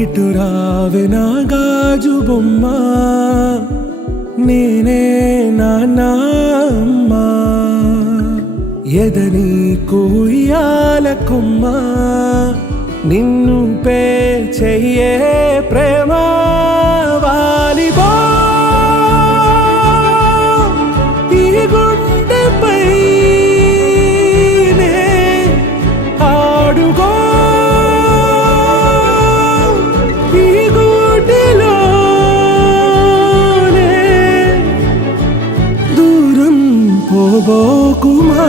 ఇటు రావే నా గాజు బొమ్మ, నేనే నాన్న అమ్మ, ఎదని కుయ్యాల కొమ్మ, నిన్ను పే చెయ్యే ప్రేమ వాలిబో ఈ గుండెపై ఆడుగో పోబోకుమా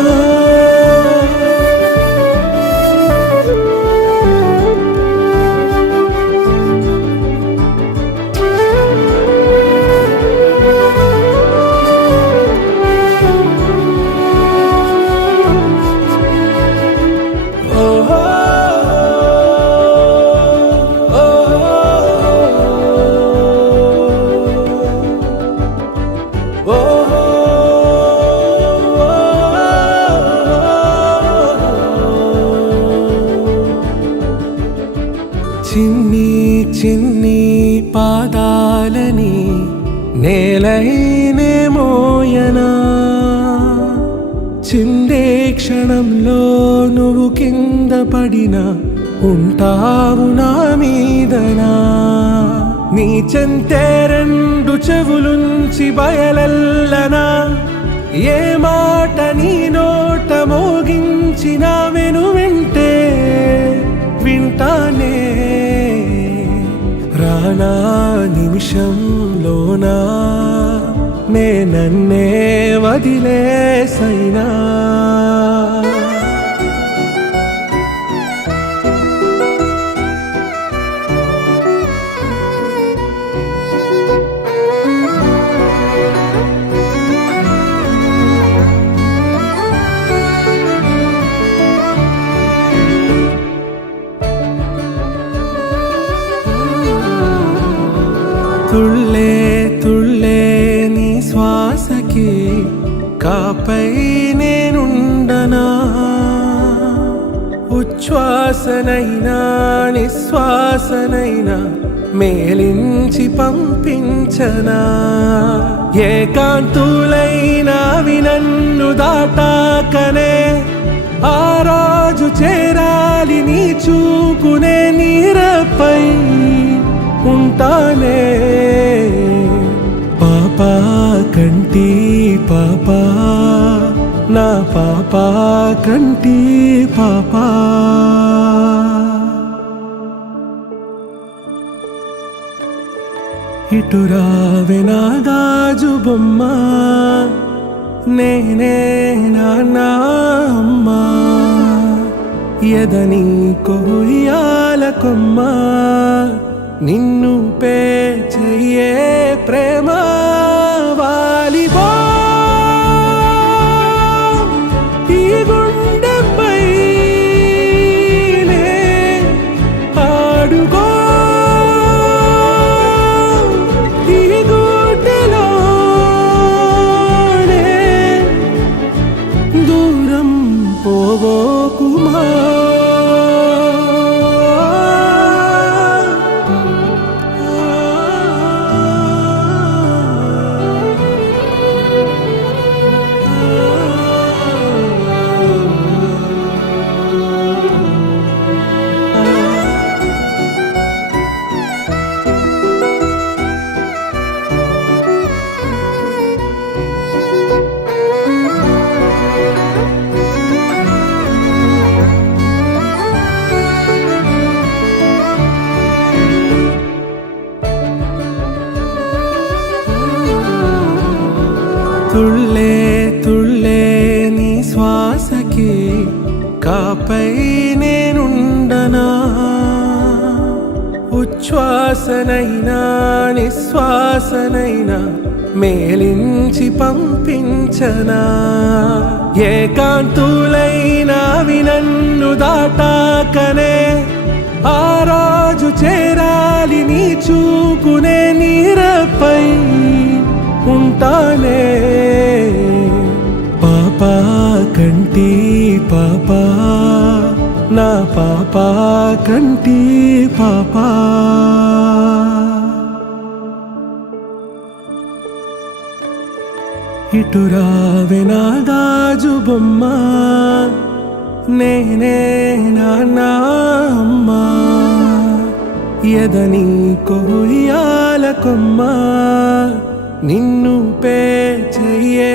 చిన్ని చిన్ని పాదాలని నేలైనే మోయనా, చిందే క్షణంలో నువ్వు కింద పడినా ఉంటావు నా మీదనా, నీ చెంతే రెండు చెవులుంచి బయలెల్లనా, ఏ మాట నీ నోట మోగించిన వెను వింటే వింటానే, రానా నిమిషంలోనా నే నన్నే వదిలేసైనా. తుళ్ళే తుళ్ళే నీ శ్వాసకి కాపై నేనుండనా, ఉచ్ఛ్వాసనైనా నిశ్వాసనైనా మేలించి పంపించనా, ఏకాంతులైనవి నన్ను దాటాకనే ఆ రాజు చేరాలి నీ చూపునే నీరపై ఉంటానే, పాపా కంటి పాపా నా పాపా కంటి పాపా. ఇటు రావే నా గాజు బొమ్మ, నేనే నాన్న అమ్మ, ఎదని కొయ్యాల కొమ్మ, నిన్ను పే చెయ్యే ప్రేమ వాలిబో ఈ గుండెపై ఆడుగో ఈ గుడ్డెలోనే దూరం పోబోకుమా. తుళ్ళే తుళ్ళే నీ శ్వాసకి కాపై నేనుండనా, ఉచ్ఛ్వాసనైనా నిశ్వాసనైనా మేలించి పంపించనా ఏకాంతులైనా నన్ను దాటాకనే ఆ రాజు చేరాలి నీ చూపునే నీరపై ఉంటానే పాపా కంటి పాపా నా పాపా కంటి పాపా ఇటురావే నా గాజు బొమ్మ నేనే నాన్న అమ్మా ఎదని కొయ్యాల కొమ్మ నిన్ను పే చెయ్యే